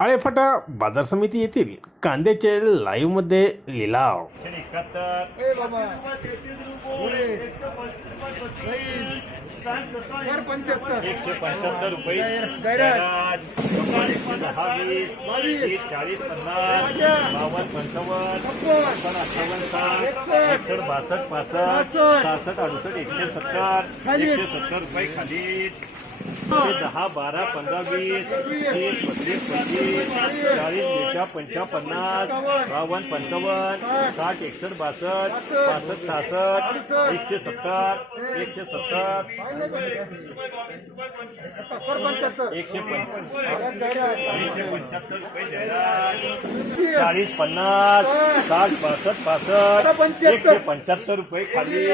आळेफाटा बाजार समिती येथील कांद्याचे लाईव्हमध्ये लिलाव एकशे पंच्याहत्तर रुपये बावीस. चाळीस पन्नास बावन्न पंचावन्न अठ्ठावन्न साठ एकसष्ट. बासष्ट पासष्ट सहासष्ट अडुसष्ट एकशे सत्तर एकशे सत्तर रुपये खाली दहा बारा पंधरा वीस तीस पस्तीस पस्तीस चाळीस बेचा पंचापन्नास बावन्न पंचावन्न साठ एकसष्ट बासष्ट पासष्ट सहासष्ट एकशे सत्तर एकशे सत्तर एकशे एकशे पंच्याहत्तर चाळीस पन्नास साठ बासष्ट पासष्ट एकशे पंच्याहत्तर रुपये खाली.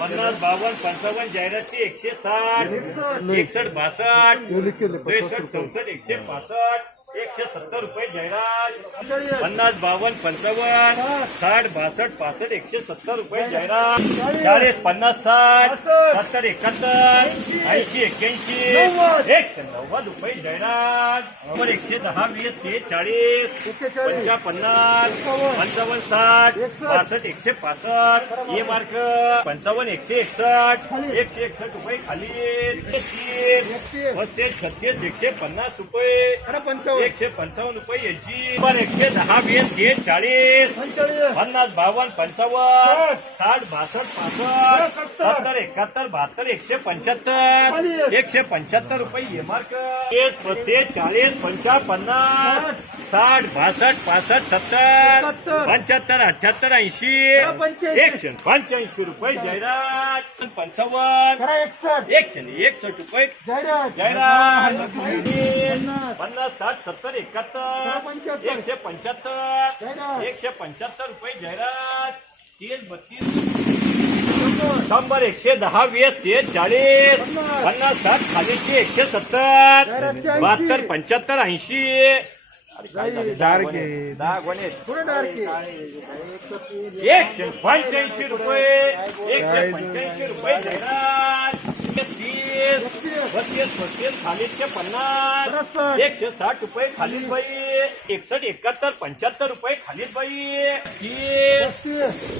पन्नास बावन्न पंचावन्न जाहिरातची एकशे साठ एकसष्ट बासष्ट त्रेसष्ट चौसष्ट एकशे पासष्ट एकशे सत्तर रुपये जाहिरात. पन्नास बावन्न पंचावन्न साठ. बासष्ट पासष्ट एकशे सत्तर रुपये जाहिरात. चाळीस. पन्नास साठ सत्तर एकाहत्तर ऐंशी. एक्क्याऐंशी. एकशे नव्वद रुपये जाहिरात. नंबर एकशे दहा वीस ते चाळीस. पंचापन्नास एकावन्न. पंचावन्न साठ. बासष्ट एकशे पासष्ट. ये मार्क. पंचावन्न एकशे एकसष्ट. एकशे एकसष्ट रुपये खाली. पस्तीस छत्तीस एकशे पन्नास रुपये एकशे पंचावन्न रुपये याची बर एकशे दहा वीस ते चाळीस पन्नास बावन्न पंचावन्न साठ. बासष्ट पासष्ट. सत्तर एकाहत्तर बहात्तर एकशे पंच्याहत्तर. एकशे पंच्याहत्तर रुपये ये मार्क तीस पस्तीस चाळीस पंचापन्नास साठ बासष्ट पासष्ट सत्तर. पंच्याहत्तर अठ्याहत्तर ऐंशी. एकशे पंच्याऐंशी रुपये जाहिरात पंचावन्न. एकशे एकसष्ट रुपये. जाहिरात जाहिरात पन्नास साठ सत्तर एकाहत्तर. पंच्याहत्तर. एकशे पंच्याहत्तर. जाहिरात. एकशे पंच्याहत्तर रुपये जाहिरात तीस बत्तीस. शंभर एकशे दहा वीस तीस चाळीस. पन्नास. पन्नास साठ खालीचे एकशे सत्तर. ऐंशी. बहात्तर पंच्याहत्तर ऐंशी. एकशे पंच्याऐंशी रुपये. एकशे पंच्याऐंशी रुपये. तीस बत्तीस पन्नास एकशे साठ रुपये खालील बाई एकाहत्तर पंच्याहत्तर रुपये खालील बाई तीस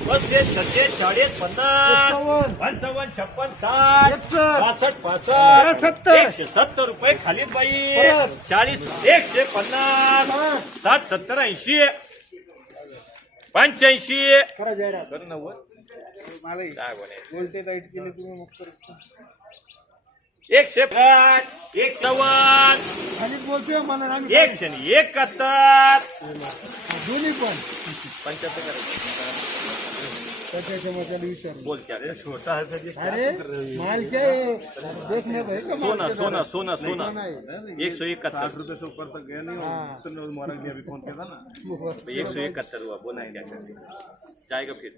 पस्तीस छत्तीस चाळीस पन्नास पंचावन्न छप्पन साठ एकसष्ट. पासष्ट सत्तर. एकशे सत्तर रुपये खालील बाई चाळीस एकशे पन्नास सात सत्तर ऐंशी पंच्याऐंशी करा बोलते एकशे पाच एकशे नव्वद खाली बोलतोय मला आम्ही एकशे एकाहत्तर दोन्ही पण. पंच्याहत्तर त्याच्या मजाला विचार बोल क्या रे? छोटा अरे माल क्या है? देखने भाई का माल सोना क्या सोना जरा? सोना सोना। नहीं एक सौ इकहत्तर रुपए से ऊपर तक गया नहीं हाँ। तो मैं मारा गया अभी फोन किया था ना। एक सौ इकहत्तर हुआ बोला क्या करें जाएगा फिर।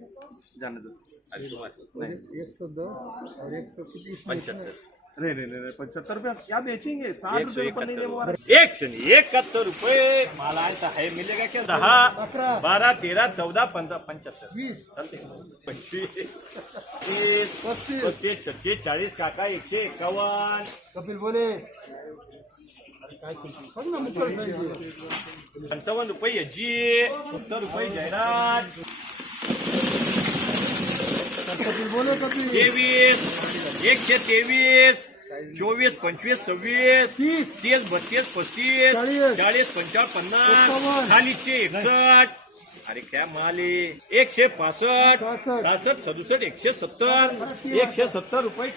जाने दो। अभी तुम्हारे एक सौ दस और एक सौ तीस पंच्याहत्तर नहीं नहीं नहीं पचहत्तर रुपया क्या बेचेंगे साठ एक सौ रुपये ऊपर नहीं इकहत्तर देंगे हुआ एक सौ इकहत्तर रुपये. माला ऐसा है मिलेगा क्या दहा अकरा. बारह तेरह चौदह पंद्रह पंच्याहत्तर. वीस. चालते पंचवीस तीस पस्तीस. पस्तीस छत्तीस चाळीस काका एकशे एकावन्न. कपिल बोले? बघ ना मुकल. पंचावन्न रुपये याची सत्तर रुपये जाहिरात कपिल बोले कपिल. तेवीस. एकशे तेवीस. चोवीस पंचवीस सव्वीस तीस तीस बत्तीस पस्तीस चाळीस. पंचावन्न पन्नास. खालीचे एकसष्ट अरे क्या माले एकशे पासष्ट सहासष्ट. सदुसष्ट एकशे सत्तर एकशे सत्तर रुपये